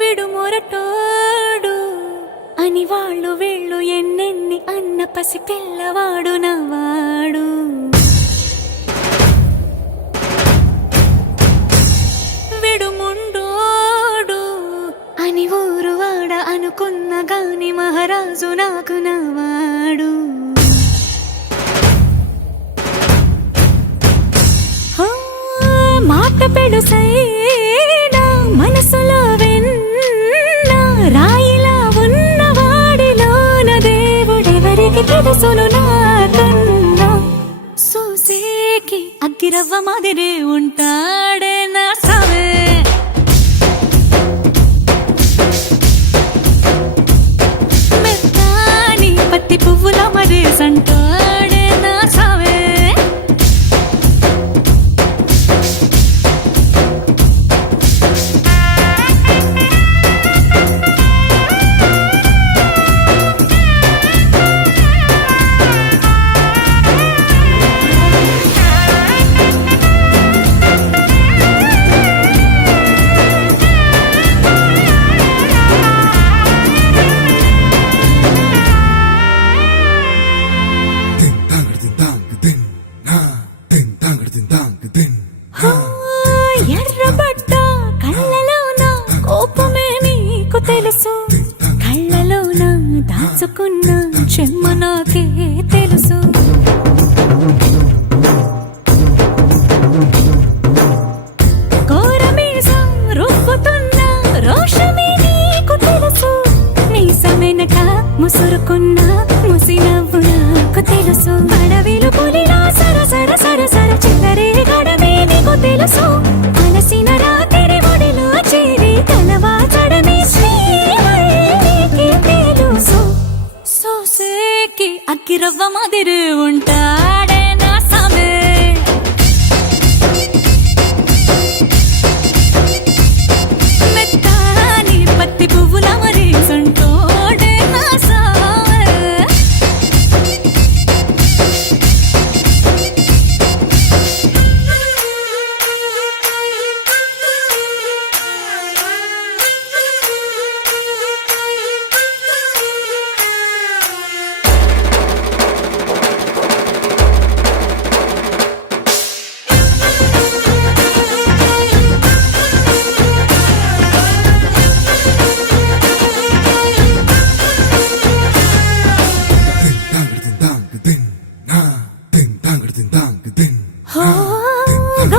విడుమొరటోడు అని వాళ్ళు వీళ్ళు ఎన్నెన్ని అన్న పసి పిల్లవాడు నవ్వాడు. విడుముండోడు అని ఊరు వాడ అనుకున్న గాని మహారాజు నాకు నవ్వాడు. మాట పెడుసైనా మనసులో వెన్న రాయిలా ఉన్నవాడిలోన దేవుడెవరికి తెలుసును నాకన్నా. సూసేకి అగ్గిరవ్వ మాదిరి ఉంటాడే నా సావే. మెత్తాని పత్తి పువ్వుల మరి సంటాడే నా సావే. ఎర్రబడ్డ కళ్ళలోన కోపమే నీకు తెలుసు, కళ్ళలోన దాచుకున్న చెమ్మ నాకే తెలుసు. కోరమీసం రుబ్బుతున్న రోషమే నీకు తెలుసు, మీసమెనక ముసురుకున్న ముసినవ్వు నాకు తెలుసు. అడవిలు పులిలా సరసర సరసర చిల్లరే గడమే నీకు తెలుసు, అలసిన రాత్రి ఒడిలో చేరి తలవాచడమే శ్రీవల్లికి తెలుసు. సోసేకి అగ్గిరవ్వ మాది